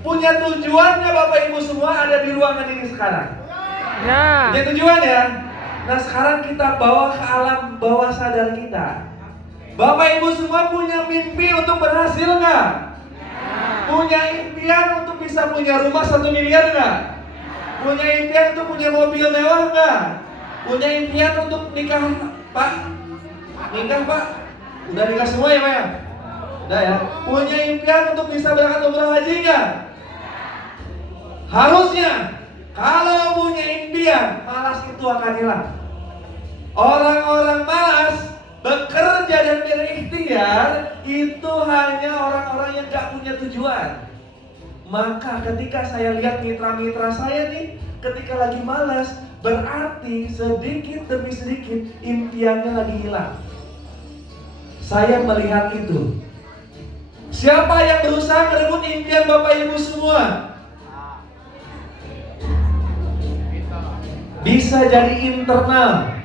Punya tujuannya Bapak Ibu semua ada di ruangan ini sekarang. Ya. Punya tujuan ya. Nah sekarang kita bawa ke alam bawah sadar kita. Bapak Ibu semua punya mimpi untuk berhasil nggak? Punya impian untuk bisa punya rumah 1 miliar nggak? Punya impian untuk punya mobil mewah nggak? Punya impian untuk nikah Pak? Nikah Pak? Udah nikah semua ya Pak ya? Udah ya? Punya impian untuk bisa berangkat umrah haji nggak? Harusnya kalau punya impian, malas itu akan hilang. Orang-orang malas bekerja dan berikhtiar itu hanya orang-orang yang gak punya tujuan. Maka ketika saya lihat mitra-mitra saya nih, ketika lagi malas, berarti sedikit demi sedikit impiannya lagi hilang. Saya melihat itu. Siapa yang berusaha merebut impian Bapak Ibu semua? Bisa jadi internal.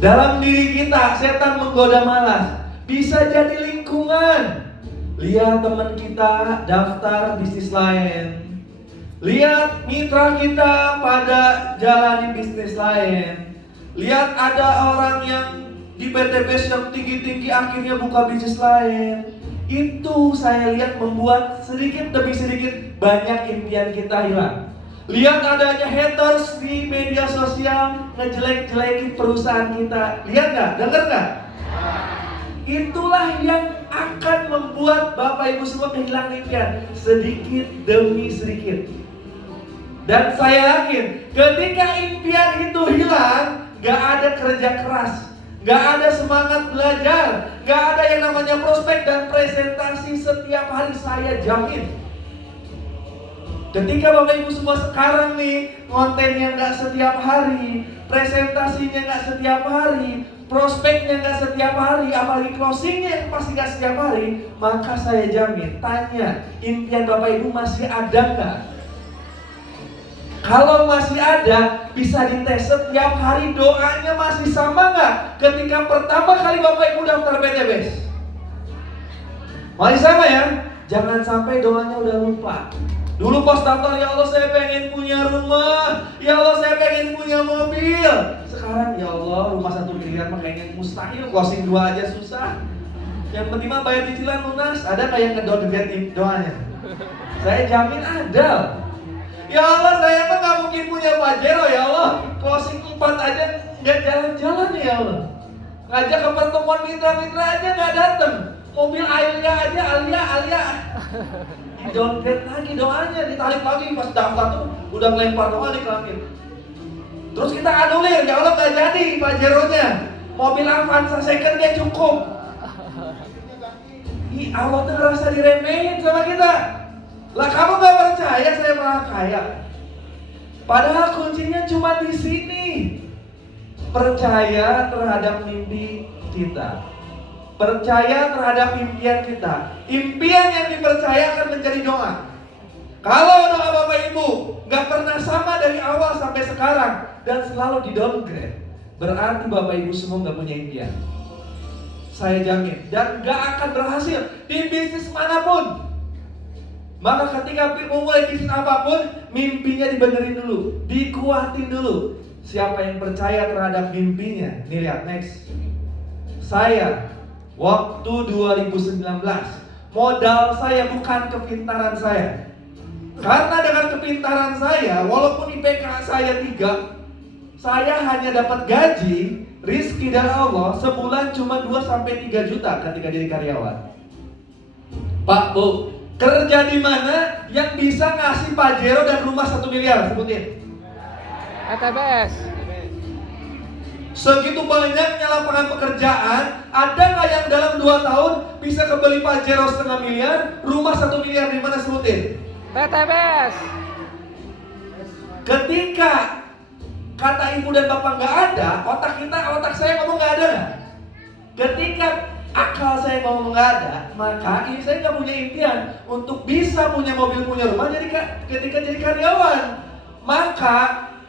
Dalam diri kita, setan menggoda malas. Bisa jadi lingkungan. Lihat teman kita daftar bisnis lain. Lihat mitra kita pada jalani bisnis lain. Lihat ada orang yang di BTBS yang tinggi-tinggi akhirnya buka bisnis lain. Itu saya lihat membuat sedikit demi sedikit banyak impian kita hilang. Lihat adanya haters di media sosial ngejelek-jelekin perusahaan kita. Lihat nggak? Dengar nggak? Itulah yang akan membuat Bapak Ibu semua kehilangan impian sedikit demi sedikit. Dan saya yakin ketika impian itu hilang, nggak ada kerja keras, nggak ada semangat belajar, nggak ada yang namanya prospek dan presentasi setiap hari, saya jamin. Ketika Bapak Ibu semua sekarang nih kontennya nggak setiap hari, presentasinya nggak setiap hari, prospeknya nggak setiap hari, apalagi closingnya yang pasti nggak setiap hari, maka saya jamin, tanya impian Bapak Ibu masih ada nggak? Kalau masih ada, bisa dites setiap hari doanya masih sama nggak? Ketika pertama kali Bapak Ibu daftar PTBS, masih sama ya? Jangan sampai doanya udah lupa. Dulu pas daftar, ya Allah saya pengen punya rumah, ya Allah saya pengen punya mobil. Sekarang ya Allah rumah 1 miliar mah kayaknya mustahil, closing 2 aja susah. Yang penting mah bayar cicilan lunas. Ada kayak ngedowngrade doanya? Saya jamin ada. Ya Allah saya mah gak mungkin punya Pajero ya Allah, closing 4 aja gak jalan-jalan ya Allah. Ngajak ke pertemuan mitra-mitra aja gak dateng. Mobil Alia aja, Alia di-downgrade lagi doanya, ditarik lagi pas daftar tuh udah melempar doa di langit. Terus kita anulir, ya Allah gak jadi Pajeronya, mobil Avanza second dia cukup. Ih, Allah tuh ngerasa diremehin sama kita. Lah kamu gak percaya saya malah kaya? Padahal kuncinya cuma di sini. Percaya terhadap mimpi kita. Percaya terhadap impian kita. Impian yang dipercaya akan menjadi doa. Kalau doa Bapak Ibu gak pernah sama dari awal sampai sekarang dan selalu di downgrade, berarti Bapak Ibu semua gak punya impian. Saya jamin. Dan gak akan berhasil di bisnis manapun. Maka ketika memulai bisnis apapun, mimpinya dibenerin dulu, dikuatin dulu. Siapa yang percaya terhadap mimpinya? Nih lihat next. Saya waktu 2019, modal saya bukan kepintaran saya. Karena dengan kepintaran saya, walaupun IPK saya 3, saya hanya dapat gaji, rizki dari Allah sebulan cuma 2-3 juta ketika jadi karyawan. Pak, Bu, kerja di mana yang bisa ngasih Pajero dan rumah 1 miliar? Sebutin. PTBS. Segitu banyaknya lapangan pekerjaan, ada nggak yang dalam 2 tahun bisa kebeli Pajero 1,5 miliar, rumah 1 miliar? Di mana? Sebutin. PTBS. Ketika kata ibu dan bapak nggak ada, otak saya ngomong nggak ada nggak? Ketika akal saya ngomong nggak ada, maka ini saya nggak punya impian untuk bisa punya mobil, punya rumah. Jadi ketika jadi karyawan, maka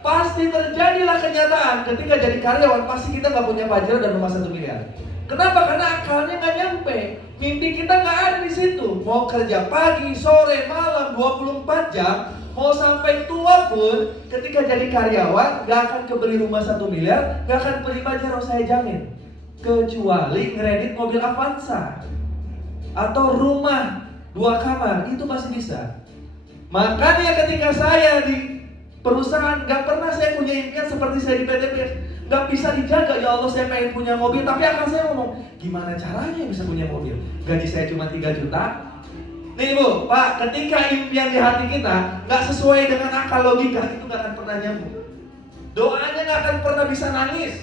pasti terjadilah kenyataan ketika jadi karyawan pasti kita nggak punya Pajero dan rumah 1 miliar. Kenapa? Karena akalnya nggak nyampe. Mimpi kita nggak ada di situ. Mau kerja pagi, sore, malam, 24 jam, mau sampai tua pun, ketika jadi karyawan, nggak akan kebeli rumah 1 miliar, nggak akan beli Pajero, saya jamin. Kecuali ngeredit mobil Avanza atau rumah 2 kamar, itu pasti bisa. Makanya ketika saya di perusahaan, nggak pernah saya punya impian seperti saya di PTB. Gak bisa dijaga, ya Allah saya pengen punya mobil. Tapi akal saya ngomong, gimana caranya bisa punya mobil? Gaji saya cuma 3 juta. Nih Bu, Pak, ketika impian di hati kita gak sesuai dengan akal logika, itu gak akan pernah nyambung. Doanya gak akan pernah bisa nangis.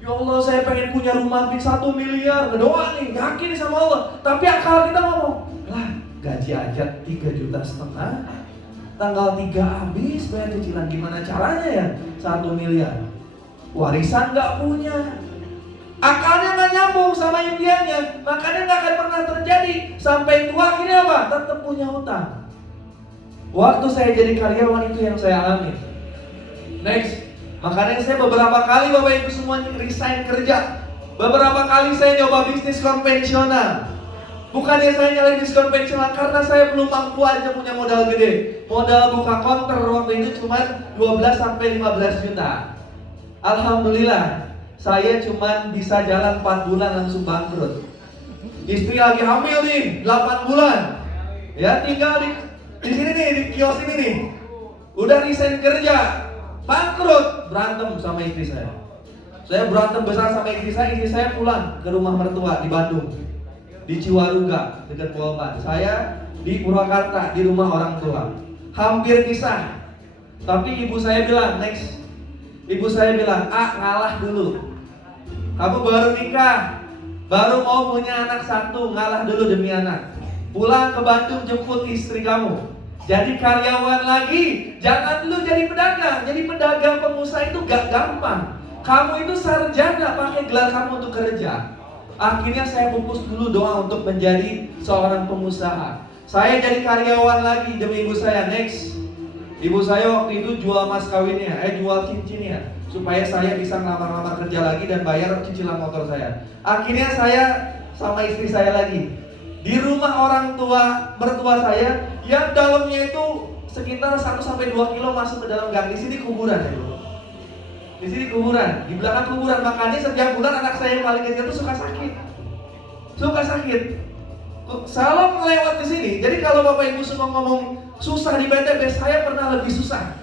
Ya Allah saya pengen punya rumah 1 miliar. Doa nih, yakin sama Allah. Tapi akal kita ngomong, lah gaji aja 3,5 juta. Tanggal 3 habis bayar cicilan, gimana caranya ya 1 miliar? Warisan gak punya. Akalnya gak nyambung sama impiannya. Makanya gak akan pernah terjadi. Sampai tua akhirnya apa? Tetap punya hutang. Waktu saya jadi karyawan itu yang saya alami. Next. Makanya saya beberapa kali Bapak Ibu semua resign kerja. Beberapa kali saya nyoba bisnis konvensional. Bukannya saya nyalain bisnis konvensional, karena saya belum mampu aja punya modal gede. Modal buka konter waktu itu cuma 12-15 juta. Alhamdulillah, saya cuma bisa jalan 4 bulan langsung bangkrut. Istri lagi hamil nih, 8 bulan. Ya tinggal di sini nih, di kios ini nih. Udah resign kerja, bangkrut, berantem sama istri saya. Saya berantem besar sama istri saya pulang ke rumah mertua di Bandung. Di Ciwaruga, dekat Pulau. Saya di Purwakarta, di rumah orang tua. Hampir pisah. Tapi ibu saya bilang, next. Ibu saya bilang, ngalah dulu. Kamu baru nikah, baru mau punya anak 1, ngalah dulu demi anak. Pulang ke Bandung jemput istri kamu. Jadi karyawan lagi, jangan dulu jadi pedagang. Jadi pedagang pengusaha itu gak gampang. Kamu itu sarjana, pakai gelar kamu untuk kerja. Akhirnya saya fokus dulu doa untuk menjadi seorang pengusaha. Saya jadi karyawan lagi demi ibu saya. Next. Ibu saya waktu itu jual mas kawinnya, jual cincinnya, supaya saya bisa ngelamar-lamar kerja lagi dan bayar cicilan motor saya. Akhirnya saya sama istri saya lagi di rumah orang tua mertua saya yang dalamnya itu sekitar 1-2 kilo masuk ke dalam gang. Di sini kuburan ya Bu. Di sini kuburan, di belakang kuburan. Makanya setiap bulan anak saya yang paling kecil itu suka sakit. Selalu melewat ke sini. Jadi kalau Bapak Ibu semua ngomong susah di PTB, saya pernah lebih susah.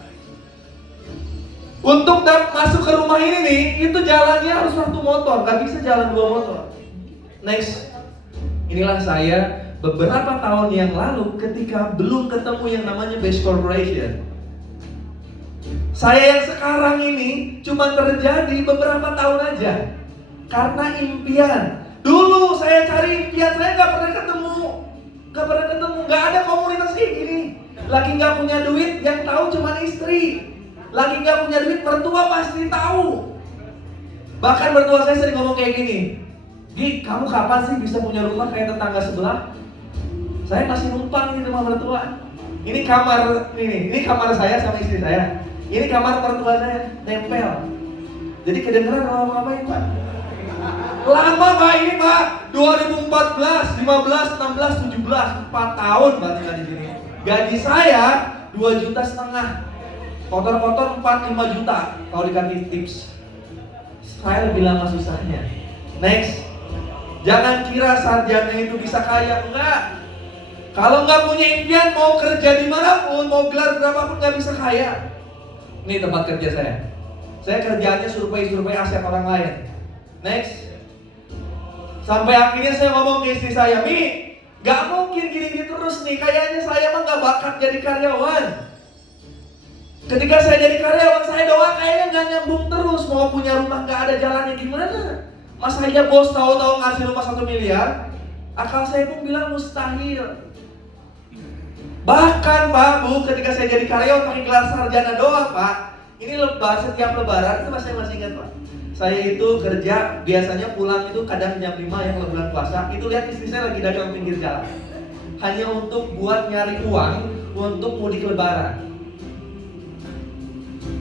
Untuk masuk ke rumah ini nih, itu jalannya harus 1 motor, gak bisa jalan 2 motor. Next. Inilah saya beberapa tahun yang lalu ketika belum ketemu yang namanya Best Corporation. Saya yang sekarang ini cuma terjadi beberapa tahun aja. Karena impian. Dulu saya cari impian, saya gak pernah ketemu. Gak ada komunitas kayak gini. Lagi gak punya duit, yang tahu cuma istri. Lagi gak punya duit, mertua pasti tahu. Bahkan mertua saya sering ngomong kayak gini, Gi, kamu kapan sih bisa punya rumah kayak tetangga sebelah? Saya masih numpang di rumah mertua. Ini kamar saya sama istri saya. Ini kamar mertua saya, nempel. Jadi kedengeran ngomong-ngapain Pak? Lama Pak ini Pak, 2014, 15, 16, 17, 4 tahun Pak tinggal di sini. Gaji saya 2,5 juta. Kotor-kotor 4-5 juta kalau dikasih tips. Saya lebih lama susahnya. Next. Jangan kira sarjana itu bisa kaya, enggak. Kalau nggak punya impian, mau kerja dimanapun, mau gelar berapapun nggak bisa kaya. Ini tempat kerja saya. Saya kerjaannya survei aset orang lain. Next. Sampai akhirnya saya ngomong ke istri saya, Mi, gak mungkin gini-gini terus nih. Kayaknya saya mah gak bakat jadi karyawan. Ketika saya jadi karyawan, saya doa kayaknya gak nyambung terus. Mau punya rumah gak ada jalannya gimana? Masa aja bos tahu-tahu ngasih rumah 1 miliar? Akal saya pun bilang mustahil. Bahkan Pak Bu, ketika saya jadi karyawan pakai gelar sarjana doang Pak. Ini setiap lebaran itu saya masih ingat Pak. Saya itu kerja, biasanya pulang itu kadang jam 5 yang bulan puasa. Itu lihat istri saya lagi dagang pinggir jalan. Hanya untuk buat nyari uang untuk mudik lebaran.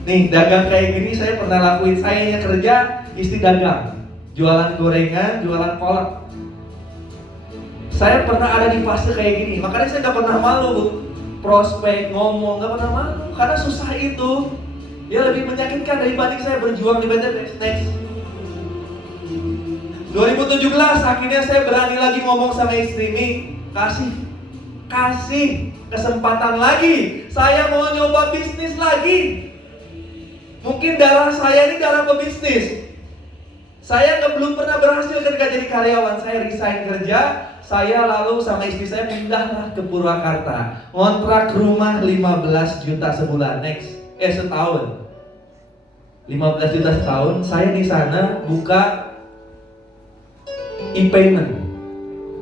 Nih dagang kayak gini saya pernah lakuin. Saya yang kerja, istri dagang. jualan gorengan, jualan kolak. Saya pernah ada di fase kayak gini, makanya saya gak pernah malu, Bu. Prospek, ngomong, gak pernah malu. Karena susah itu, ya lebih menyakitkan dibanding saya berjuang di BTB. Next. 2017 akhirnya saya berani lagi ngomong sama istri ini, kasih kesempatan lagi. Saya mau nyoba bisnis lagi. Mungkin darah saya ini darah pebisnis. Saya belum pernah berhasil ketika jadi karyawan. Saya resign kerja. Saya lalu sama istri saya pindahlah ke Purwakarta. Ngontrak rumah 15 juta sebulan. Setahun. 15 juta setahun. Saya di sana buka e-payment.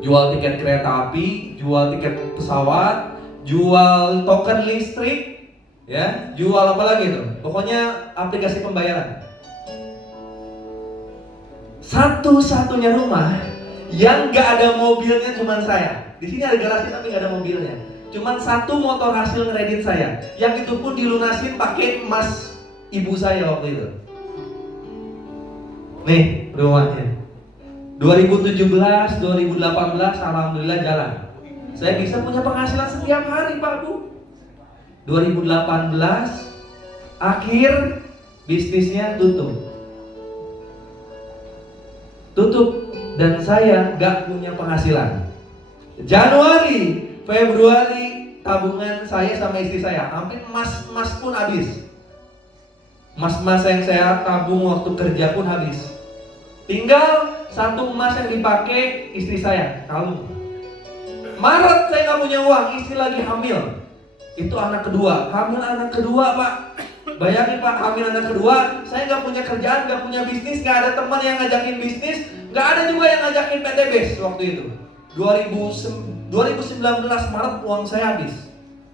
Jual tiket kereta api, jual tiket pesawat, jual token listrik, ya, jual apa lagi tuh? Pokoknya aplikasi pembayaran. Satu-satunya rumah yang gak ada mobilnya cuma saya. Di sini ada garasi tapi gak ada mobilnya. Cuman satu motor hasil kredit saya. Yang itu pun dilunasin pakai emas ibu saya waktu itu. Nih rumahnya. 2017, 2018 alhamdulillah jalan. Saya bisa punya penghasilan setiap hari, Pak Bu. 2018 akhir bisnisnya tutup dan saya gak punya penghasilan. Januari, Februari tabungan saya sama istri saya hampir emas pun habis. Emas yang saya tabung waktu kerja pun habis. Tinggal satu emas yang dipakai istri saya, kalung. Maret saya gak punya uang, istri lagi hamil. Itu anak kedua, hamil anak kedua, Pak. Bayangin Pak, hamil anak kedua, saya gak punya kerjaan, gak punya bisnis, gak ada teman yang ngajakin bisnis, gak ada juga yang ngajakin PTBs waktu itu. 2019 Maret uang saya habis.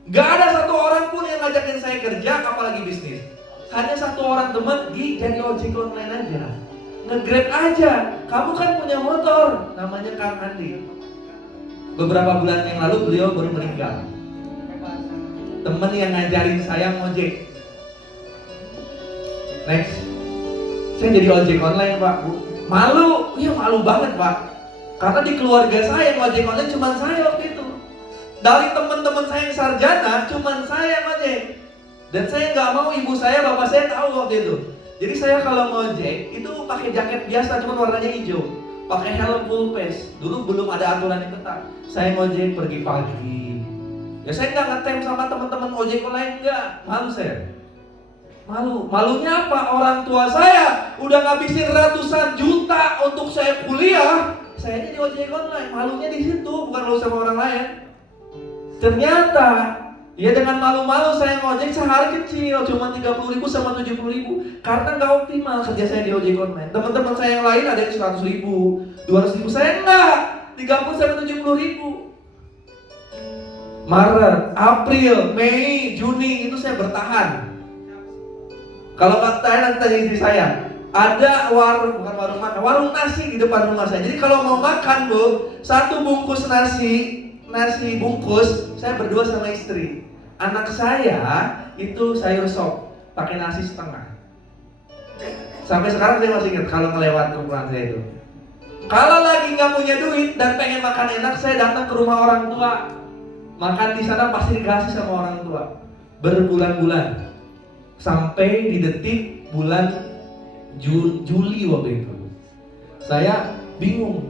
Gak ada satu orang pun yang ngajakin saya kerja, apalagi bisnis. Hanya satu orang teman, jadi ojek online aja, nge-grab aja. Kamu kan punya motor, namanya Kang Andi. Beberapa bulan yang lalu beliau baru meninggal. Temen yang ngajarin saya ngojek. Next. Saya jadi ojek online, Pak, Bu. Malu, iya malu banget, Pak. Karena di keluarga saya ngojek online cuma saya waktu itu. Dari teman-teman saya yang sarjana, cuma saya ngojek. Dan saya nggak mau ibu saya, bapak saya tahu waktu itu. Jadi saya kalau ngojek itu pakai jaket biasa, cuma warnanya hijau. Pakai helm full face. Dulu belum ada aturan yang ketat. Saya ngojek pergi pagi. Ya saya nggak ngetem sama teman-teman ojek online, enggak. Malu saya. Malunya apa? Orang tua saya udah ngabisin ratusan juta untuk saya kuliah. Saya jadi ojek online. Malunya di situ, bukan malu sama orang lain. Ternyata ya dengan malu-malu saya ngojek sehari kecil, cuma 30.000 sama 70.000. Karena nggak optimal kerja saya di ojek online. Teman-teman saya yang lain ada yang 100.000, 200.000, saya enggak. 30 sampai 70.000. Maret, April, Mei, Juni itu saya bertahan. Kalau nggak tahan nanti tanya istri saya. Ada warung nasi di depan rumah saya. Jadi kalau mau makan, Bu, satu bungkus nasi bungkus, saya berdua sama istri. Anak saya itu sayur sop, pakai nasi setengah. Sampai sekarang saya masih ingat kalau ngelewat rumah saya itu. Kalau lagi nggak punya duit dan pengen makan enak, saya datang ke rumah orang tua. Makan di sana pasti dikasih sama orang tua. Berbulan-bulan. Sampai di detik bulan Juli waktu itu. Saya bingung.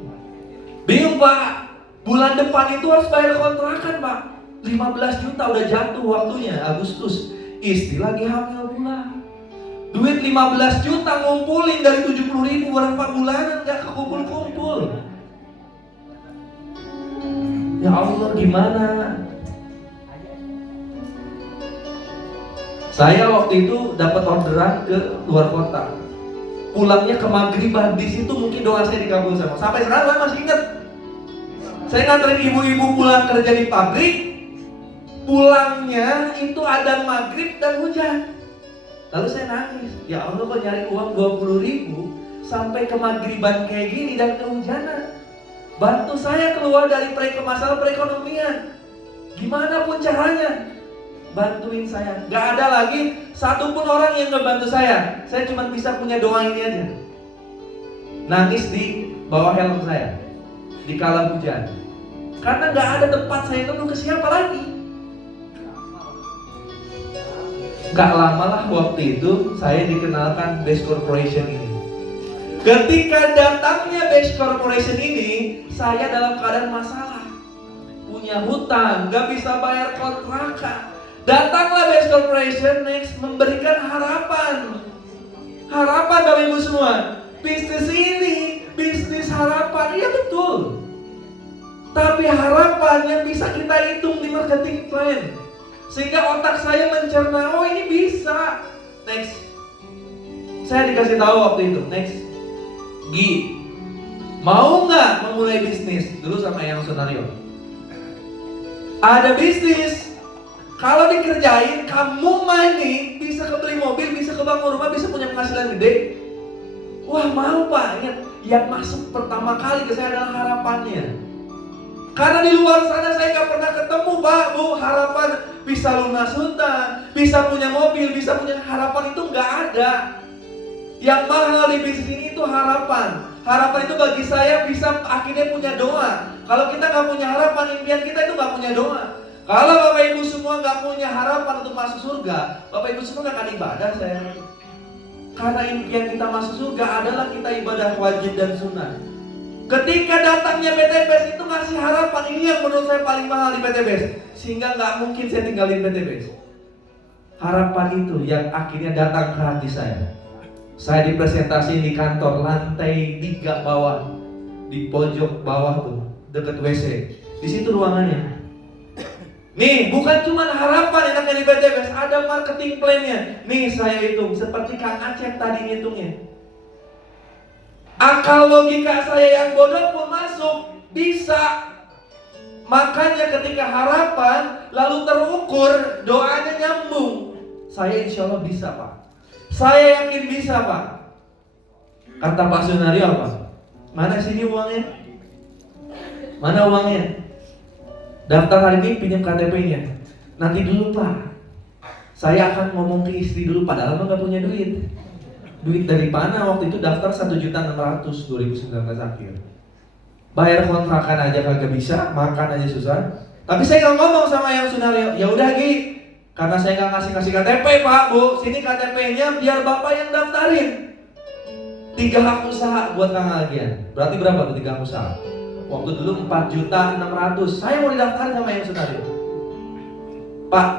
Bingung, Pak. Bulan depan itu harus bayar kontrakan, Pak. 15 juta udah jatuh waktunya, Agustus. Istri lagi hamil pula. Duit 15 juta ngumpulin dari 70.000 berapa bulanan gak kekumpul-kumpul. Ya Allah, gimana? Saya waktu itu dapat orderan ke luar kota. Pulangnya ke maghriban, di situ mungkin doa saya dikabul sama. Sampai sekarang saya masih ingat. Saya nganterin ibu-ibu pulang kerja di pabrik. Pulangnya itu ada maghrib dan hujan. Lalu saya nangis. Ya Allah, kok nyari uang 20.000 sampai ke maghriban kayak gini dan kehujanan. Bantu saya keluar dari masalah perekonomian. Gimana pun caranya, bantuin saya. Gak ada lagi satupun orang yang ngebantu saya. Saya cuma bisa punya doa ini aja. nangis di bawah helm saya di kala hujan. Karena nggak ada tempat saya ngeluh ke siapa lagi. Gak lama lah waktu itu saya dikenalkan Best Corporation ini. Ketika datangnya Best Corporation ini, saya dalam keadaan masalah, punya hutang, gak bisa bayar kontrakan. Datanglah Best Corporation next memberikan harapan. Harapan Bapak Ibu semua. Bisnis ini, bisnis harapan, iya betul. Tapi harapan yang bisa kita hitung di marketing plan. Sehingga otak saya mencerna, oh ini bisa. Next. Saya dikasih tahu waktu itu, next. Gi, mau nggak memulai bisnis? Dulu sama yang Sunario. Ada bisnis. Kalau dikerjain, kamu money bisa kebeli mobil, bisa kebangun rumah, bisa punya penghasilan gede. Wah mau Pak, ingat. Yang masuk pertama kali ke saya adalah harapannya. Karena di luar sana saya nggak pernah ketemu Pak, Bu, harapan bisa lunas hutang, bisa punya mobil, bisa punya harapan itu nggak ada. Yang mahal di bisnis ini itu harapan. Harapan itu bagi saya bisa akhirnya punya doa. Kalau kita nggak punya harapan, impian kita itu nggak punya doa. Kalau Bapak Ibu semua nggak punya harapan untuk masuk surga, Bapak Ibu semua nggak akan ibadah saya. Karena impian kita masuk surga adalah kita ibadah wajib dan sunnah. Ketika datangnya PTBS itu ngasih harapan, ini yang menurut saya paling mahal di PTBS. Sehingga nggak mungkin saya tinggalin PTBS. Harapan itu yang akhirnya datang ke hati saya. Saya dipresentasi di kantor lantai 3 bawah, di pojok bawah tuh, dekat WC. Di situ ruangannya. Nih, bukan cuma harapan enaknya di PTBS, ada marketing plan-nya. Nih saya hitung, seperti Kang Acep tadi ngitungnya. Akal logika saya yang bodoh pun masuk, bisa. Makanya ketika harapan lalu terukur, doanya nyambung. Saya insya Allah bisa Pak. Saya yakin bisa Pak. Kata Pak Sunario apa? Mana sini uangnya? Mana uangnya? Daftar hari ini pinjam KTP-nya. Nanti dulu Pak. Saya akan ngomong ke istri dulu, padahal nggak punya duit. Duit dari mana waktu itu daftar 1.600.000 2019 akhir. Bayar kontrakan aja kagak bisa, makan aja susah. Tapi saya nggak ngomong sama yang Sunario. Ya udah Gi, karena saya nggak ngasih KTP Pak Bu, sini KTP-nya biar Bapak yang daftarin. 3 hak usaha buat Kang Algian. Berarti berapa tuh 3 hak usaha? Waktu dulu 4.600.000. Saya mau didaftarin sama yang Sunario. Pak,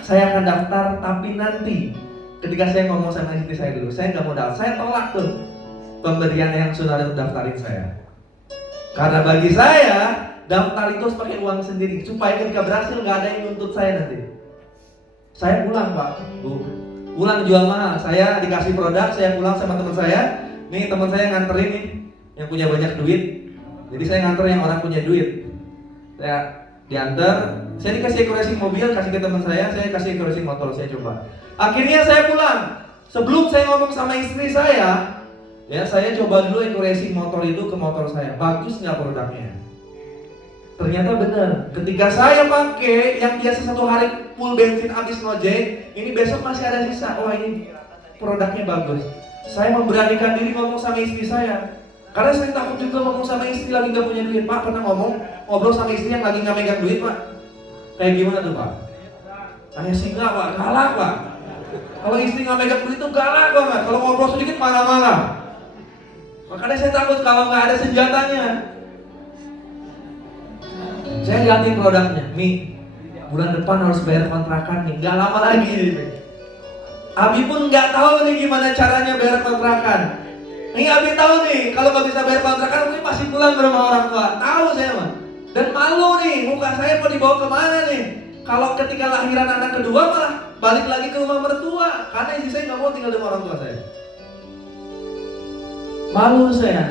saya akan daftar tapi nanti ketika saya ngomong sama istri saya dulu, saya nggak mau daftar. Saya tolak tuh pemberian yang Sunario daftarin saya. Karena bagi saya daftar itu harus pakai uang sendiri supaya ketika berhasil nggak ada yang nuntut saya nanti. Saya pulang Pak, Bu, pulang jual mahal. Saya dikasih produk, saya pulang sama teman saya. Nih teman saya nganterin nih, yang punya banyak duit. Jadi saya nganter yang orang punya duit. Saya diantar, saya dikasih racing mobil, kasih ke teman saya kasih racing motor, saya coba. Akhirnya saya pulang. Sebelum saya ngomong sama istri saya, ya saya coba dulu racing motor itu ke motor saya. Bagus nggak produknya? Ternyata benar. Ketika saya pakai yang biasa 1 hari full bensin habis ngojek, ini besok masih ada sisa. Wah ini produknya bagus. Saya memberanikan diri ngomong sama istri saya. Karena saya takut juga ngomong sama istri lagi nggak punya duit. Pak pernah ngobrol sama istri yang lagi nggak megang duit Pak. Kayak gimana tuh Pak? Kayak singa Pak, galak Pak. Kalau istri nggak megang duit tuh galak banget. Kalau ngobrol sedikit marah-marah. Makanya saya takut kalau nggak ada senjatanya. Saya ganti produknya. Nih, bulan depan harus bayar kontrakan nih. Nggak lama lagi. Abi pun nggak tahu nih gimana caranya bayar kontrakan. Nih Abi tahu nih, kalau nggak bisa bayar kontrakan, mungkin masih pulang ke rumah orang tua. Tahu saya mah. Dan malu nih, muka saya mau dibawa kemana nih? Kalau ketika lahiran anak kedua malah balik lagi ke rumah mertua, karena istri saya nggak mau tinggal di rumah orang tua saya. Malu saya.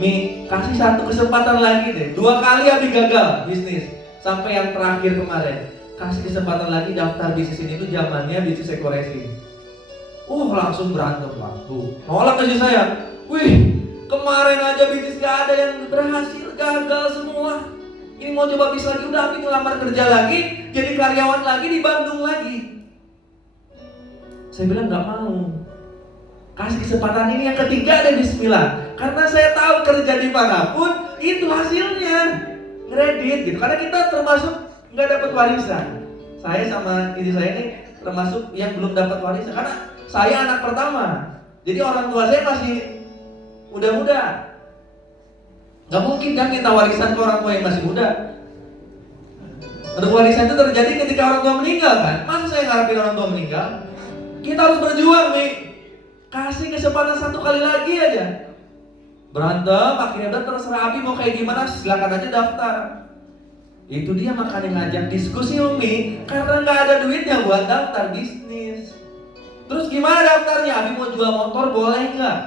Nih, kasih 1 kesempatan lagi deh. 2 kali Abi gagal bisnis, sampai yang terakhir kemarin. Kasih kesempatan lagi, daftar bisnis ini tuh zamannya bisnis ekoresi. Langsung berantem Pak. Nolak aja saya. Wih, kemarin aja bisnis gak ada yang berhasil, gagal semua. Ini mau coba bisnis lagi, udah Abi ngelamar kerja lagi, jadi karyawan lagi di Bandung lagi. Saya bilang gak mau. Kasih kesempatan ini yang ketiga deh, bismillah. Karena saya tahu kerja dimanapun itu hasilnya kredit gitu. Karena kita termasuk nggak dapat warisan. Saya sama istri saya ini termasuk yang belum dapat warisan karena saya anak pertama. Jadi orang tua saya masih muda-muda. Nggak mungkin kan minta warisan ke orang tua yang masih muda. Untuk warisan itu terjadi ketika orang tua meninggal kan. Masa saya ngarepin orang tua meninggal? Kita harus berjuang nih. Kasih kesempatan satu kali lagi aja. Berantem, akhirnya udah terserah Abi mau kayak gimana, silakan aja daftar. Itu dia makanya ngajak diskusi Umi, karena nggak ada duitnya buat daftar bisnis. Terus gimana daftarnya? Abi mau jual motor boleh nggak?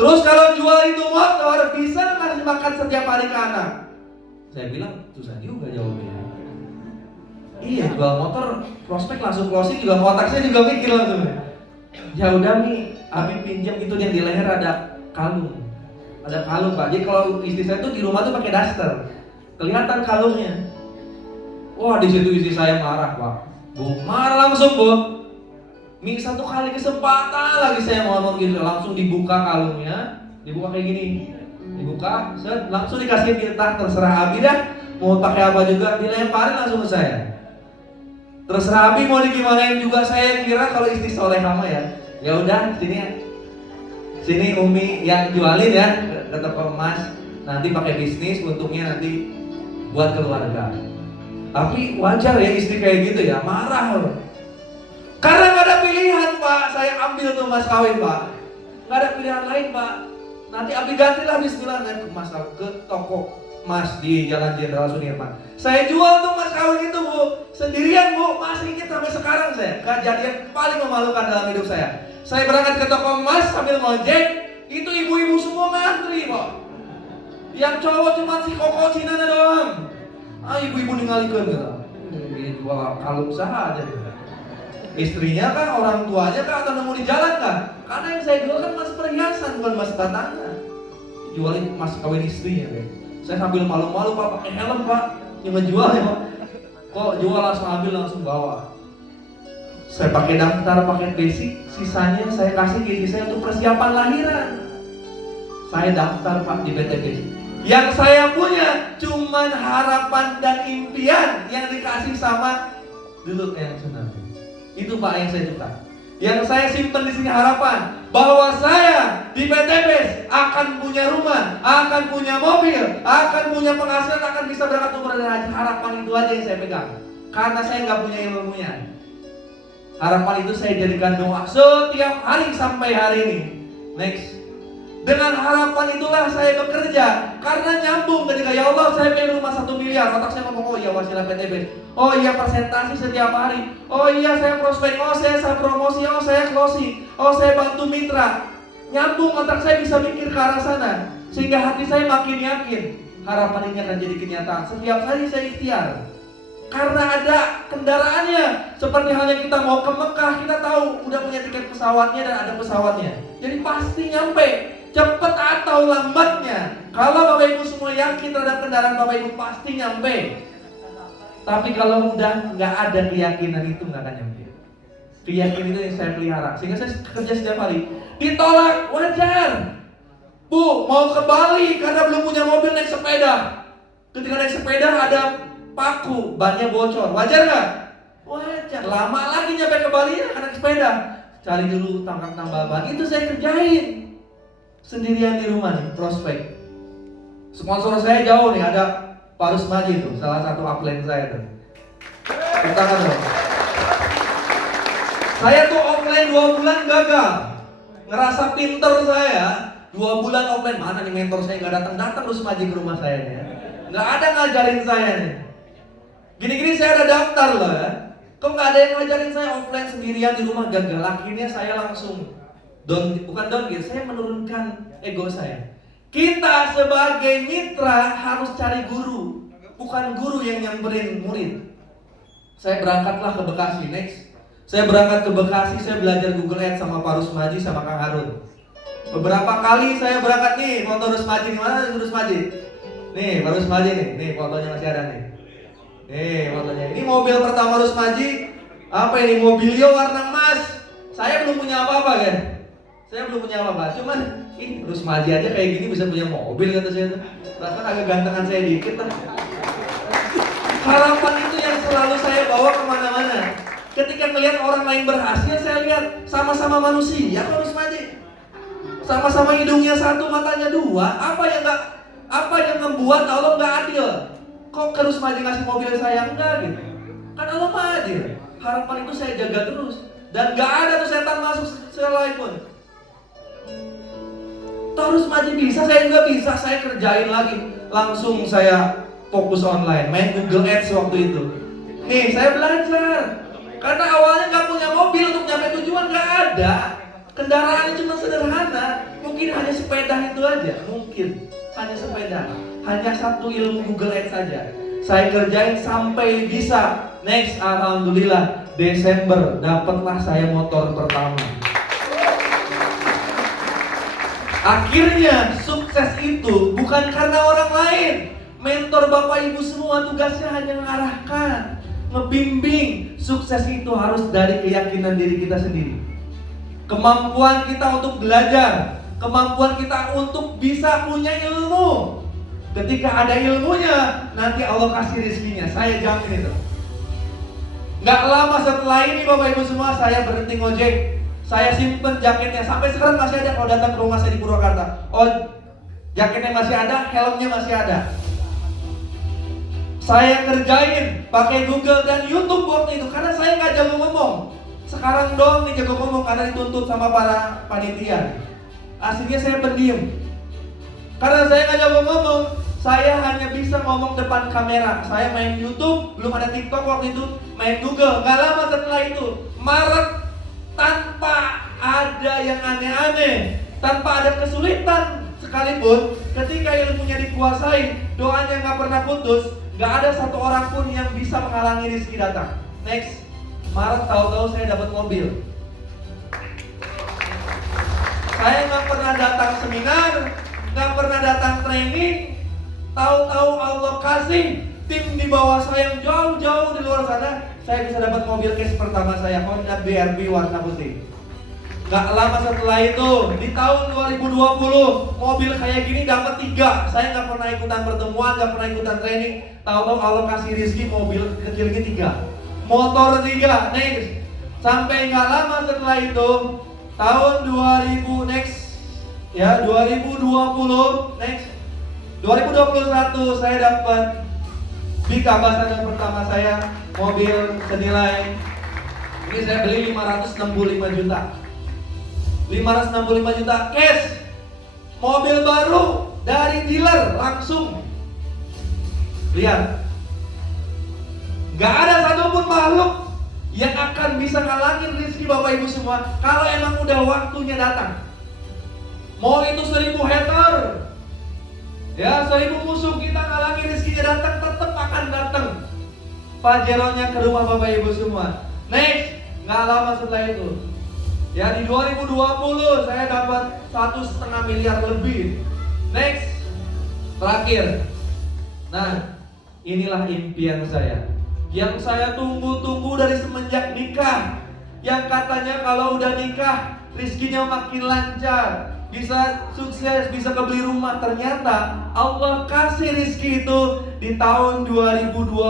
Terus kalau jual itu motor bisa ngasih makan setiap hari ke anak? Saya bilang susah juga jawabnya. Iya, jual motor prospek langsung closing juga, otak saya juga mikir langsung. Ya udah Mi, Abi pinjam itu yang di leher ada kalung. Ada kalung Pak. Jadi kalau istri saya tuh di rumah tuh pakai daster. Kelihatan kalungnya. Wah, di situ istri saya marah Pak. Bu, marah langsung Bu. Mi, satu kali kesempatan lagi saya ngomong gitu, langsung dibuka kalungnya. Dibuka kayak gini. Dibuka, set, langsung dikasih titah, terserah Abi dah. Mau pakai apa juga dilemparin langsung ke saya. Terserah Abi mau digimanain juga, saya kira kalau istri soleh sama ya. Ya udah, sini Umi yang jualin ya ke toko emas. Nanti pakai bisnis, untungnya nanti buat keluarga. Tapi wajar ya istri kayak gitu ya, marah loh. Karena nggak ada pilihan Pak, saya ambil tuh mas kawin Pak. Nggak ada pilihan lain Pak. Nanti Abi gantilah bismillah naik ke toko Mas di Jalan Jenderal Sudirman. Saya jual tuh mas kawin itu Bu, sendirian Bu, masih ingat sampai sekarang saya. Kejadian paling memalukan dalam hidup saya. Saya berangkat ke toko emas sambil ngojek, itu ibu-ibu semua ngantri Pak. Yang cowok cuma si Koko Cina doang. Ibu-ibu ninggalikeun gitu. Ini jual kalung saja. Istrinya kah, orang tuanya kah, atau nemu di jalan kah? Karena yang saya jual kan mas perhiasan, bukan mas batangan. Jualin mas kawin istrinya deh. Saya sambil malu-malu Pak, pakai helm Pak, yang ngejual ya Pak. Kok jual langsung ambil langsung bawa. Saya pakai daftar, pakai basic, sisanya saya kasih ke istri saya untuk persiapan lahiran. Saya daftar Pak di BTP. Yang saya punya cuman harapan dan impian yang dikasih sama dulu yang sebenarnya. Itu Pak yang saya suka. Yang saya simpan di sini harapan bahwa saya di PTB akan punya rumah, akan punya mobil, akan punya penghasilan, akan bisa berangkat umrah dan haji. Harapan itu aja yang saya pegang. Karena saya nggak punya ilmunya. Harapan itu saya jadikan doa setiap hari sampai hari ini. Next. Dengan harapan itulah saya bekerja. Karena nyambung ketika ya Allah saya pengen rumah 1 miliar. Otak saya ngomong, oh iya wasilah PTB. Oh iya presentasi setiap hari. Oh iya saya prospek. Oh saya promosi. Oh saya closing. Oh saya bantu mitra. Nyambung, otak saya bisa mikir ke arah sana. Sehingga hati saya makin yakin harapan ini akan jadi kenyataan. Setiap hari saya ikhtiar. Karena ada kendaraannya. Seperti halnya kita mau ke Mekah, kita tahu udah punya tiket pesawatnya dan ada pesawatnya. Jadi pasti nyampe. Cepat atau lambatnya. Kalau Bapak Ibu semua yakin terhadap kendaraan Bapak Ibu pasti nyampe. Tapi kalau udah nggak ada keyakinan itu nggak akan nyampe. Keyakinan itu yang saya pelihara. Sehingga saya kerja setiap hari. Ditolak, wajar. Bu, mau ke Bali karena belum punya mobil naik sepeda. Ketika naik sepeda ada paku, bannya bocor. Wajar nggak? Wajar. Lama lagi nyampe ke Bali ya karena naik sepeda. Cari dulu tangkap tambal ban. Itu saya kerjain. Sendirian di rumah nih, prospek. Sponsor saya jauh nih, ada Pak Rusmaji tuh, salah satu upline saya tuh. Tangan dong. Saya tuh offline 2 bulan gagal. Ngerasa pinter saya. 2 bulan offline, mana nih mentor saya nggak datang Rusmaji ke rumah saya nih ya. Nggak ada ngajarin saya nih. Gini-gini saya ada daftar loh ya. Kok nggak ada yang ngajarin saya offline sendirian di rumah gagal. Akhirnya saya langsung saya menurunkan ego saya. Kita sebagai mitra harus cari guru, bukan guru yang nyamperin murid. Saya berangkatlah ke Bekasi, next. Saya berangkat ke Bekasi, saya belajar Google Ads sama Pak Rusmaji sama Kang Harun. Beberapa kali saya berangkat nih, foto Rusmaji, mana Rusmaji? Nih, Pak Rusmaji nih fotonya masih ada nih. Nih fotonya. Ini mobil pertama Rusmaji, apa ini? Mobilio warna emas. Saya belum punya apa-apa kan? Saya belum punya apa-apa, cuman terus Maji aja kayak gini bisa punya mobil kata saya tuh. Bahkan agak gantengan saya dikit lah. Harapan itu yang selalu saya bawa kemana-mana. Ketika melihat orang lain berhasil, saya lihat sama-sama manusia kok Terus Maji. Sama-sama hidungnya satu, matanya dua. Apa yang membuat Allah nggak adil? Kok Terus Maji ngasih mobil saya enggak gitu? Kan Allah mah adil. Harapan itu saya jaga terus. Dan gak ada tuh setan masuk sekalipun. Terus Maji bisa, saya juga bisa. Saya kerjain lagi. Langsung saya fokus online, main Google Ads waktu itu. Nih, saya belajar. Karena awalnya gak punya mobil untuk nyampe tujuan, gak ada. Kendaraannya cuma sederhana. Mungkin hanya sepeda itu aja. Mungkin hanya sepeda. Hanya satu ilmu Google Ads saja. Saya kerjain sampai bisa. Next, alhamdulillah Desember dapatlah saya motor pertama. Akhirnya sukses itu bukan karena orang lain. Mentor Bapak Ibu semua tugasnya hanya mengarahkan, ngebimbing. Sukses itu harus dari keyakinan diri kita sendiri. Kemampuan kita untuk belajar, kemampuan kita untuk bisa punya ilmu. Ketika ada ilmunya, nanti Allah kasih rezekinya. Saya jamin itu. Gak lama setelah ini Bapak Ibu semua, saya berhenti ngojek. Saya simpen jaketnya, sampai sekarang masih ada kalau datang ke rumah saya di Purwakarta. Oh, jaketnya masih ada, helmnya masih ada. Saya kerjain pakai Google dan YouTube waktu itu, karena saya gak jago ngomong. Sekarang doang nih jago ngomong karena dituntut sama para panitia. Aslinya saya pendiam. Karena saya gak jago ngomong, saya hanya bisa ngomong depan kamera. Saya main YouTube, belum ada TikTok waktu itu, main Google. Gak lama setelah itu, Maret, tanpa ada yang aneh-aneh, tanpa ada kesulitan sekalipun, ketika ilmunya dikuasai, doanya gak pernah putus, gak ada satu orang pun yang bisa menghalangi rezeki datang. Next, Maret tahu-tahu saya dapat mobil. Saya gak pernah datang seminar, gak pernah datang training. Tahu-tahu Allah kasih tim di bawah saya yang jauh-jauh di luar sana, saya bisa dapat mobil case pertama saya, Honda BRV warna putih. Gak lama setelah itu, di tahun 2020, mobil kayak gini dapat 3. Saya gak pernah ikutan pertemuan, gak pernah ikutan training. Tahu-tahu Allah kasih rezeki mobil kecil ini 3, motor 3. Next, sampai gak lama setelah itu, tahun 2000 next, ya 2020 next. 2021 saya dapat Big Ambassador pertama saya, mobil senilai, ini saya beli 565 juta. 565 juta cash. Mobil baru dari dealer langsung. Lihat. Gak ada satupun makhluk yang akan bisa ngalangin rezeki Bapak Ibu semua kalau emang udah waktunya datang. Mau itu 1000 hater, ya 1000 musuh kita ngalangi rezekinya datang, tetap akan datang. Pajeronya ke rumah Bapak Ibu semua. Next, nggak lama setelah itu, ya di 2020 saya dapat 1,5 miliar lebih. Next, terakhir. Nah, inilah impian saya, yang saya tunggu-tunggu dari semenjak nikah. Yang katanya kalau udah nikah rezekinya makin lancar, bisa sukses, bisa kebeli rumah. Ternyata Allah kasih rezeki itu di tahun 2022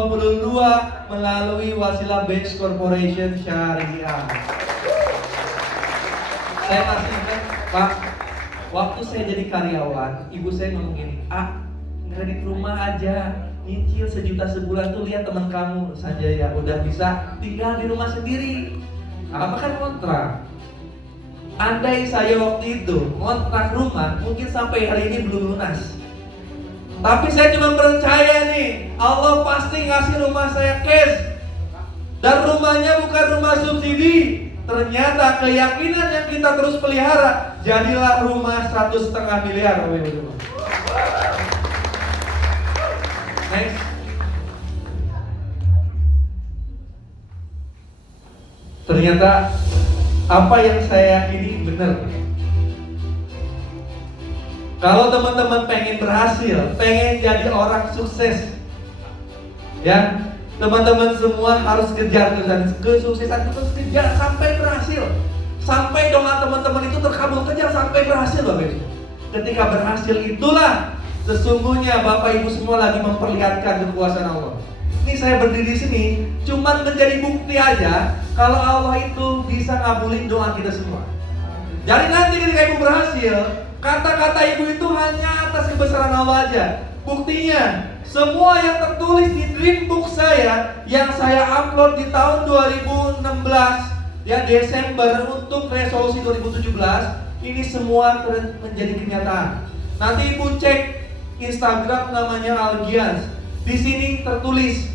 melalui Wasilah Banks Corporation Syariah. Saya masih ingat, Pak, waktu saya jadi karyawan, ibu saya ngomong gini, kredit rumah aja, nyicil 1 juta sebulan tuh, lihat teman kamu Sanjaya udah bisa tinggal di rumah sendiri. Apa kan kontrak? Andai saya waktu itu kontrak rumah, mungkin sampai hari ini belum lunas. Tapi saya cuma percaya nih, Allah pasti ngasih rumah saya cash. Dan rumahnya bukan rumah subsidi. Ternyata keyakinan yang kita terus pelihara, jadilah rumah 1,5 miliar. Next. Ternyata apa yang saya yakini benar. Kalau teman-teman pengen berhasil, pengen jadi orang sukses, ya, teman-teman semua harus kejar kesuksesan itu, terus kejar sampai berhasil. Sampai doa teman-teman itu terkabul, kejar sampai berhasil Bapak Ibu. Ketika berhasil itulah sesungguhnya Bapak Ibu semua lagi memperlihatkan kekuasaan Allah. Ini saya berdiri di sini cuman menjadi bukti aja kalau Allah itu bisa ngabulin doa kita semua. Jadi nanti ketika ibu berhasil, kata-kata ibu itu hanya atas kebesaran Allah aja. Buktinya, semua yang tertulis di dream book saya yang saya upload di tahun 2016 ya Desember untuk resolusi 2017, ini semua menjadi kenyataan. Nanti ibu cek Instagram namanya Algians. Di sini tertulis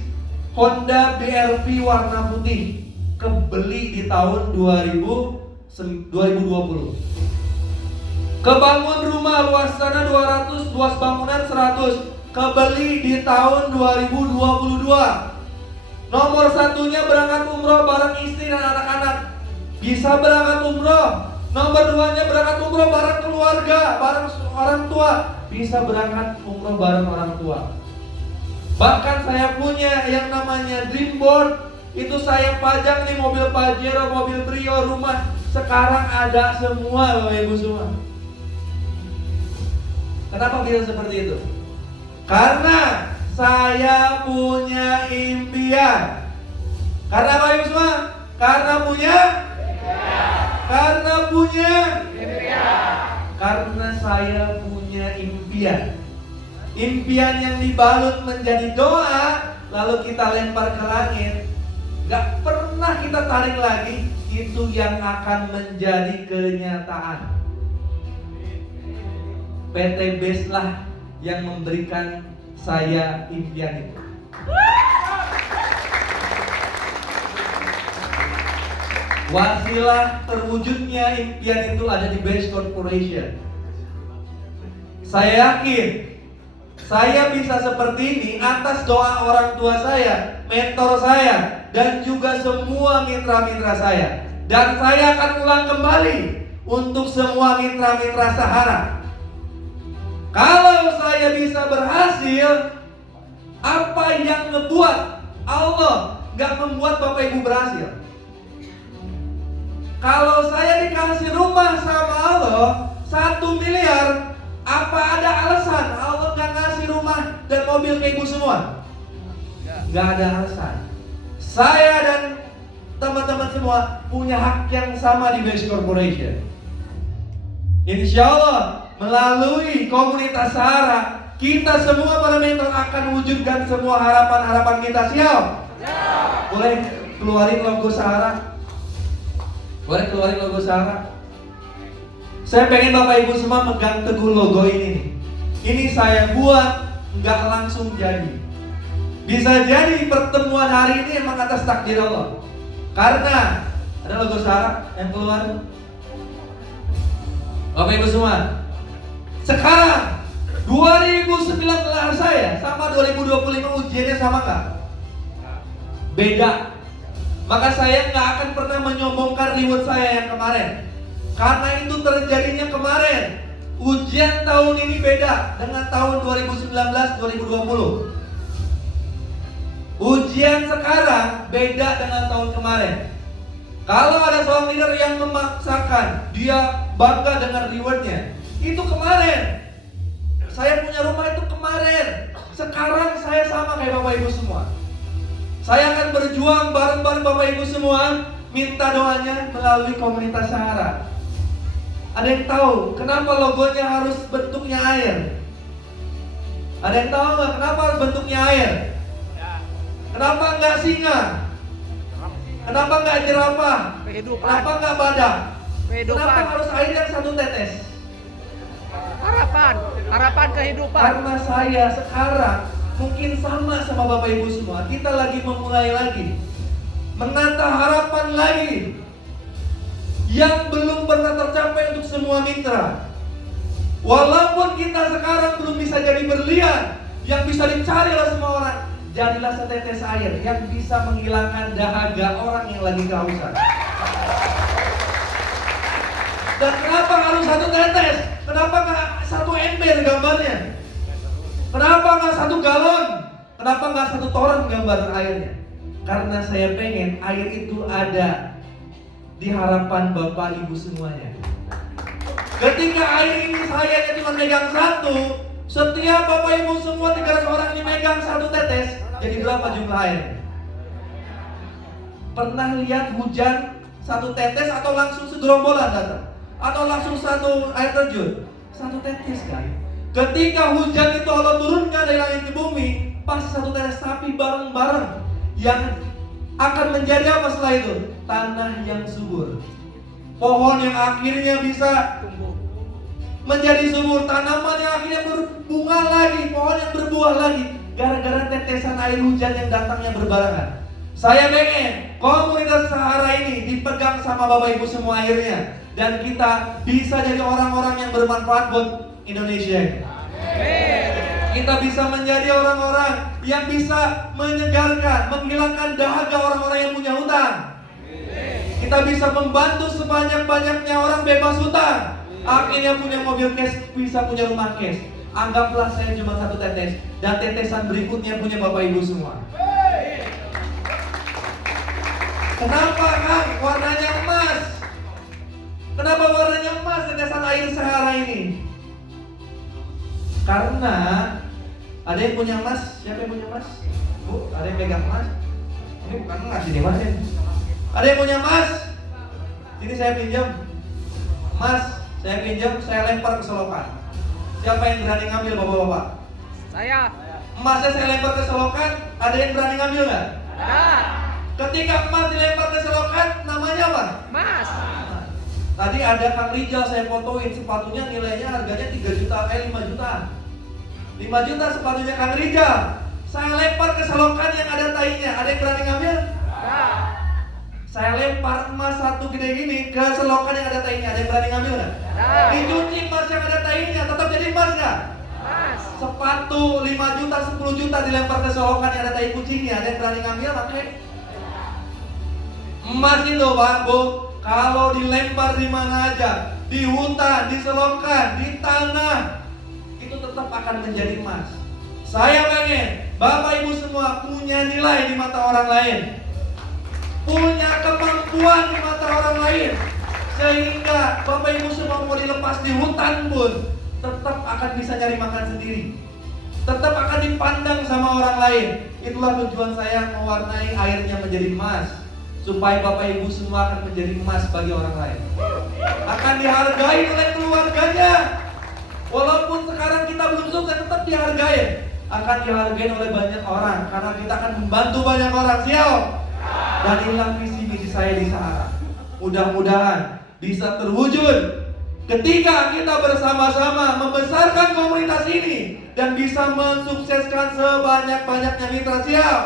Honda BRV warna putih, kebeli di tahun 2020. Kebangun rumah luas tanah 200, luas bangunan 100, kebeli di tahun 2022. Nomor satunya berangkat umroh bareng istri dan anak-anak, bisa berangkat umroh. Nomor duanya berangkat umroh bareng keluarga, bareng orang tua, bisa berangkat umroh bareng orang tua. Bahkan saya punya yang namanya dream board, itu saya pajang di mobil Pajero, mobil Brio, rumah. Sekarang ada semua Bapak Ibu semua. Kenapa bisa seperti itu? Karena saya punya impian. Karena Bapak Ibu semua? Karena punya impian. Karena punya impian. Karena saya punya impian. Impian yang dibalut menjadi doa, lalu kita lempar ke langit. Gak pernah kita tarik lagi, itu yang akan menjadi kenyataan. PT BES lah yang memberikan saya impian itu. Wasilah terwujudnya impian itu ada di BES Corporation. Saya yakin saya bisa seperti ini atas doa orang tua saya, mentor saya, dan juga semua mitra-mitra saya. Dan saya akan ulang kembali untuk semua mitra-mitra Sahara. Kalau saya bisa berhasil, apa yang ngebuat Allah gak membuat Bapak Ibu berhasil? Kalau saya dikasih rumah sama Allah 1 miliar, apa ada alasan Allah gak ngasih rumah dan mobil ke ibu semua? Gak ada alasan. Saya dan teman-teman semua punya hak yang sama di BES Corporation. Insya Allah melalui komunitas Sahara, kita semua para mentor akan wujudkan semua harapan-harapan kita. Siap? Boleh keluarin logo Sahara? Boleh keluarin logo Sahara? Saya pengen Bapak Ibu semua megang teguh logo ini nih. Ini saya buat nggak langsung jadi. Bisa jadi pertemuan hari ini emang atas takdir Allah. Karena ada logo Sahara yang keluar. Bapak Ibu semua, sekarang 2019 saya sama 2025 ujiannya sama nggak? Beda. Maka saya nggak akan pernah menyombongkan reward saya yang kemarin. Karena itu terjadinya kemarin. Ujian tahun ini beda dengan tahun 2019-2020. Ujian sekarang beda dengan tahun kemarin. Kalau ada seorang leader yang memaksakan, dia bangga dengan rewardnya, itu kemarin. Saya punya rumah itu kemarin. Sekarang saya sama kayak Bapak Ibu semua. Saya akan berjuang bareng-bareng Bapak Ibu semua. Minta doanya melalui komunitas Sahara. Ada yang tahu kenapa logonya harus bentuknya air? Ada yang tahu nggak kenapa harus bentuknya air? Kenapa nggak singa? Kenapa nggak jerapah? Kenapa nggak badak? Kenapa harus air yang 1 tetes? Harapan kehidupan. Karena saya sekarang mungkin sama Bapak Ibu semua. Kita lagi memulai lagi, menata harapan lagi yang belum pernah tercapai untuk semua mitra. Walaupun kita sekarang belum bisa jadi berlian yang bisa dicari oleh semua orang, jadilah setetes air yang bisa menghilangkan dahaga orang yang lagi kehausan. Dan kenapa harus 1 tetes? Kenapa nggak 1 ember gambarnya? Kenapa nggak 1 galon? Kenapa nggak 1 toren gambar airnya? Karena saya pengen air itu ada di harapan Bapak Ibu semuanya. Ketika air ini saya cuma megang satu, setiap Bapak Ibu semua 300 orang ini megang satu tetes, jadi berapa jumlah air? Pernah lihat hujan satu tetes atau langsung segerombolan datang? Atau langsung satu air terjun? Satu tetes kan? Ketika hujan itu Allah turunkan dari langit ke bumi, pasti satu tetes, tapi bareng-bareng. Yang akan menjadi apa setelah itu? Tanah yang subur. Pohon yang akhirnya bisa menjadi subur, tanaman yang akhirnya berbunga lagi, pohon yang berbuah lagi, gara-gara tetesan air hujan yang datangnya berbarengan. Saya pengen komunitas Sahara ini dipegang sama Bapak Ibu semua akhirnya, dan kita bisa jadi orang-orang yang bermanfaat buat Indonesia. Kita bisa menjadi orang-orang yang bisa menyegarkan, menghilangkan dahaga orang-orang yang punya hutang. Kita bisa membantu sebanyak-banyaknya orang bebas hutang. Akhirnya punya mobil cash, bisa punya rumah cash. Anggaplah saya cuma satu tetes, dan tetesan berikutnya punya Bapak Ibu semua. Kenapa Kang warnanya emas? Kenapa warnanya emas tetesan air Sahara ini? Karena ada yang punya emas. Siapa yang punya emas? Bu, ada yang pegang emas? Ini bukan emas, ini emas ya. Ada yang punya emas? Sini saya pinjam. Emas, saya pinjam, saya lempar ke selokan. Siapa yang berani ngambil bapak-bapak? Saya. Emasnya saya lempar ke selokan, ada yang berani ngambil nggak? Ada. Ketika emas dilempar ke selokan, namanya apa? Mas. Tadi ada Kang Rijal, saya fotoin sepatunya nilainya harganya 3 juta, 5 juta. 5 juta sepatunya Kang Rijal. Saya lempar ke selokan yang ada tainya, ada yang berani ngambil? Ada. Saya lempar emas satu gede gini ke selokan yang ada tainya, ada yang berani ngambil nggak? Ada. Dicuci emas yang ada tainya, tetap jadi emas nggak? Mas. Sepatu 5 juta, 10 juta dilempar ke selokan yang ada tai kucingnya, ada yang berani ngambil? Pakai emas itu Pak, Bu, kalau dilempar di mana aja, di hutan, di selokan, di tanah, itu tetap akan menjadi emas. Saya pengen Bapak Ibu semua punya nilai di mata orang lain, punya kemampuan di mata orang lain, sehingga Bapak Ibu semua mau dilepas di hutan pun tetap akan bisa cari makan sendiri, tetap akan dipandang sama orang lain. Itulah tujuan saya mewarnai airnya menjadi emas, supaya Bapak Ibu semua akan menjadi emas bagi orang lain, akan dihargai oleh keluarganya. Walaupun sekarang kita belum sukses, tetap dihargai, akan dihargai oleh banyak orang, karena kita akan membantu banyak orang. Siap? Dan inilah visi-misi saya di Sahara. Mudah-mudahan bisa terwujud ketika kita bersama-sama membesarkan komunitas ini dan bisa mensukseskan sebanyak-banyaknya mitra. Siap?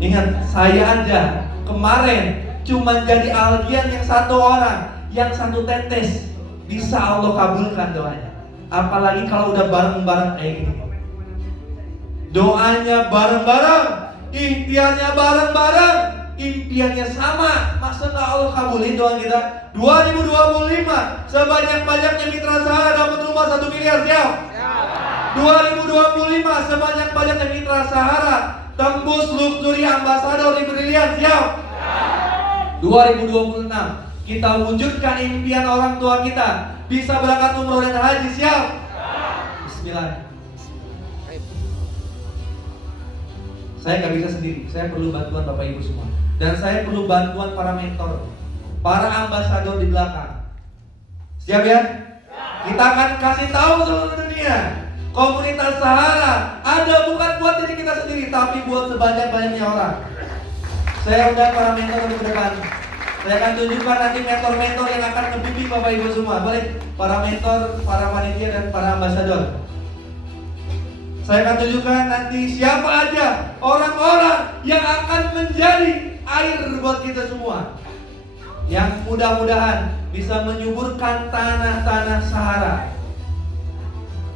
Ingat, saya aja kemarin cuma jadi algian yang satu orang, yang satu tetes, bisa Allah kabulkan doanya. Apalagi kalau udah bareng-bareng kayak gini. Doanya bareng-bareng, ikhtiarnya bareng-bareng, impiannya sama. Masa nggak Allah kabulin doa kita? 2025 sebanyak-banyaknya mitra Sahara dapat rumah 1 miliar. Siap? 2025 sebanyak-banyaknya mitra Sahara tembus luxury ambasador di Brilian. Siap? 2026 kita wujudkan impian orang tua kita, bisa berangkat umroh dan haji. Siap? Bismillah. Saya nggak bisa sendiri, saya perlu bantuan Bapak Ibu semua, dan saya perlu bantuan para mentor, para ambasador di belakang. Siap ya? Kita akan kasih tahu seluruh dunia, komunitas Sahara ada bukan buat diri kita sendiri, tapi buat sebanyak-banyaknya orang. Saya undang para mentor ke depan. Saya akan tunjukkan nanti mentor-mentor yang akan membimbing Bapak Ibu semua. Boleh? Para mentor, para panitia, dan para ambasador. Saya akan tunjukkan nanti siapa aja orang-orang yang akan menjadi air buat kita semua, yang mudah-mudahan bisa menyuburkan tanah-tanah Sahara.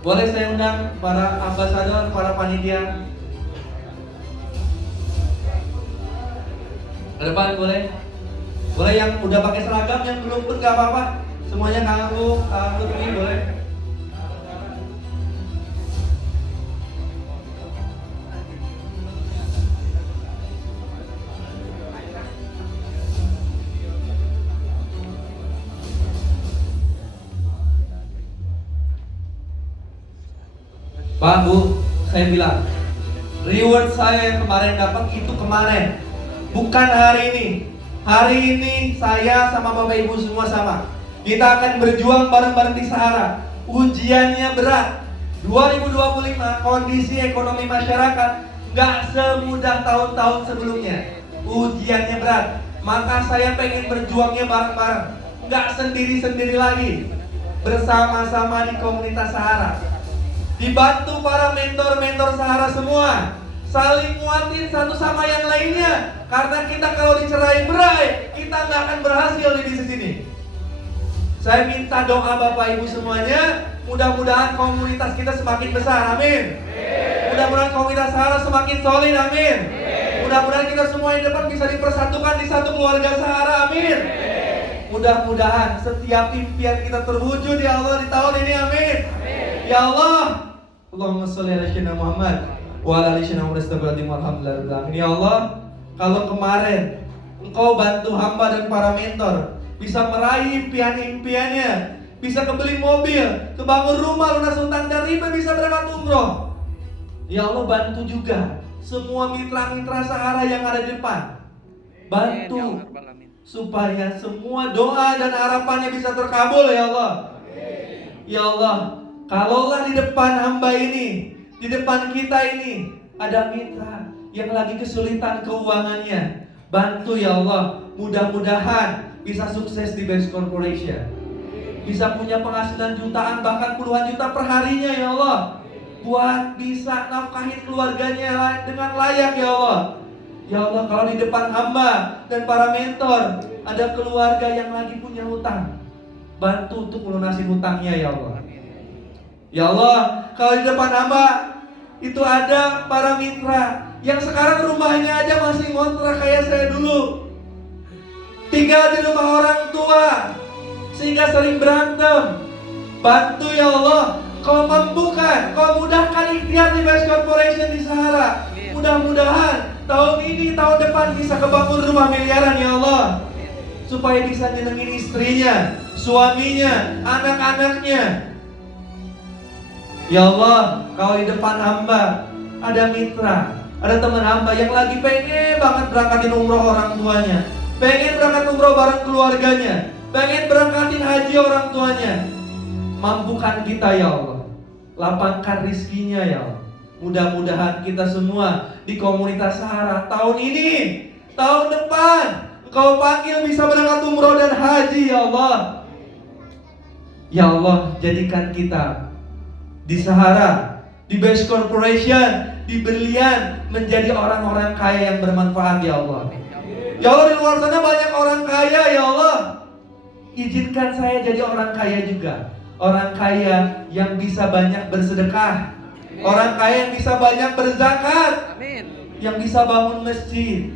Boleh saya undang para ambasador, para panitia ke depan, boleh? Boleh yang udah pakai seragam, yang belum pun gak apa-apa. Semuanya kanggu ini boleh. Pak, Bu, saya bilang, reward saya yang kemarin dapat itu kemarin, bukan hari ini. Hari ini saya sama Bapak Ibu semua sama. Kita akan berjuang bareng-bareng di Sahara. Ujiannya berat. 2025 kondisi ekonomi masyarakat nggak semudah tahun-tahun sebelumnya. Ujiannya berat. Maka saya pengen berjuangnya bareng-bareng, nggak sendiri-sendiri lagi. Bersama-sama di komunitas Sahara. Dibantu para mentor-mentor Sahara semua. Saling nguatin satu sama yang lainnya. Karena kita kalau dicerai-berai, kita nggak akan berhasil di bisnis ini. Saya minta doa Bapak Ibu semuanya, mudah-mudahan komunitas kita semakin besar, amin. Mudah-mudahan komunitas Sahara semakin solid, amin. Mudah-mudahan kita semua yang depan bisa dipersatukan di satu keluarga Sahara, amin. Mudah-mudahan setiap impian kita terwujud ya Allah di tahun ini, amin. Ya Allah, Allahumma sholli ala sayyidina Muhammad wa ala ali sayyidina Muhammad. Ya Allah, kalau kemarin Engkau bantu hamba dan para mentor bisa meraih impian-impiannya, bisa kebeli mobil, kebangun rumah, lunas hutang dan riba, bisa berangkat umroh. Ya Allah, bantu juga semua mitra-mitra Sahara yang ada di depan. Bantu supaya semua doa dan harapannya bisa terkabul ya Allah. Ya Allah, kalaulah di depan hamba ini, di depan kita ini ada mitra yang lagi kesulitan keuangannya, bantu ya Allah. Mudah-mudahan bisa sukses di Best Corporation, bisa punya penghasilan jutaan bahkan puluhan juta per harinya ya Allah, buat bisa nafkahin keluarganya dengan layak ya Allah. Ya Allah, kalau di depan hamba dan para mentor ada keluarga yang lagi punya hutang, bantu untuk melunasi hutangnya ya Allah. Ya Allah, kalau di depan hamba itu ada para mitra yang sekarang rumahnya aja masih ngontrak kayak saya dulu, tinggal di rumah orang tua sehingga sering berantem. Bantu ya Allah, Kau mampukan, Kau mudahkan ikhtiar di Best Corporation di Sahara. Mudah-mudahan tahun ini, tahun depan bisa kebangun rumah miliaran ya Allah, supaya bisa nyenengin istrinya, suaminya, anak-anaknya. Ya Allah, kalau di depan hamba ada mitra, ada teman hamba yang lagi pengen banget berangkatin umroh orang tuanya, pengen berangkat umroh bareng keluarganya, pengen berangkatin haji orang tuanya. Mampukan kita ya Allah, lapangkan rizkinya ya Allah. Mudah-mudahan kita semua di komunitas Sahara tahun ini, tahun depan Engkau panggil bisa berangkat umroh dan haji ya Allah. Ya Allah, jadikan kita di Sahara, di Best Corporation, di Berlian menjadi orang-orang kaya yang bermanfaat ya Allah. Ya Allah, di luar sana banyak orang kaya ya Allah. Izinkan saya jadi orang kaya juga. Orang kaya yang bisa banyak bersedekah, orang kaya yang bisa banyak berzakat, yang bisa bangun masjid,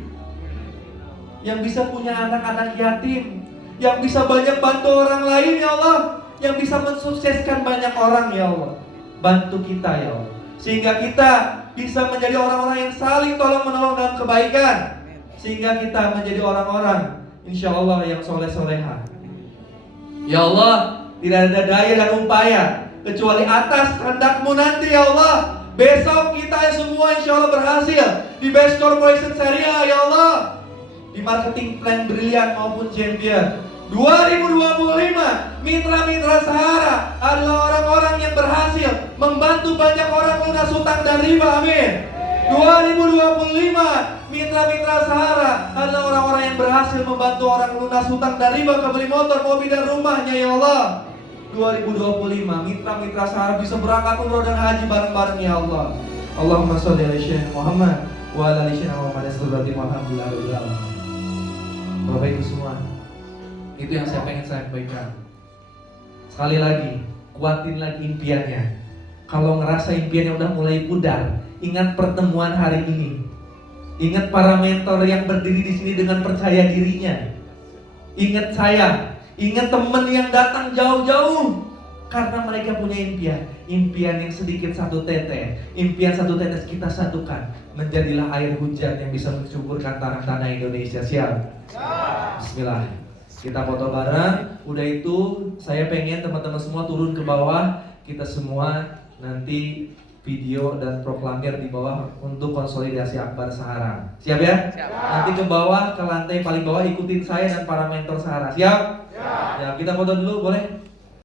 yang bisa punya anak-anak yatim, yang bisa banyak bantu orang lain ya Allah, yang bisa mensukseskan banyak orang ya Allah. Bantu kita ya Allah, sehingga kita bisa menjadi orang-orang yang saling tolong-menolong dalam kebaikan, sehingga kita menjadi orang-orang insya Allah yang soleh-soleha. Ya Allah, tidak ada daya dan upaya kecuali atas kehendak-Mu nanti ya Allah. Besok kita semua insya Allah berhasil di Best Corporation Syariah ya Allah, di marketing plan Brilian maupun champion. 2025 mitra-mitra Sahara adalah orang-orang yang berhasil membantu banyak orang lunas hutang dan riba, amin. 2025 mitra-mitra Sahara adalah orang-orang yang berhasil membantu orang lunas hutang dan riba, kebeli motor, mobil dan rumahnya ya Allah. 2025 mitra-mitra Sahara bisa berangkat umroh dan haji bareng-bareng ya Allah. Allahumma sholli ala sayyidina Muhammad wa ala ali sayyidina Muhammad alhamdulillah. Bapak Ibu semua, itu yang saya pengen sampaikan. Sekali lagi, kuatin lagi impiannya. Kalau ngerasa impiannya udah mulai pudar, ingat pertemuan hari ini. Ingat para mentor yang berdiri di sini dengan percaya dirinya. Ingat saya, ingat teman yang datang jauh-jauh karena mereka punya impian. Impian yang sedikit satu tetes, impian satu tetes kita satukan, menjadilah air hujan yang bisa mensuburkan tanah-tanah Indonesia. Siap? Bismillah. Kita foto bareng. Udah itu saya pengen teman-teman semua turun ke bawah. Kita semua nanti video dan proklamir di bawah untuk konsolidasi Akbar Sahara. Siap ya? Siap. Nanti ke bawah, ke lantai paling bawah ikutin saya dan para mentor Sahara. Siap? Siap. Ya, kita foto dulu boleh?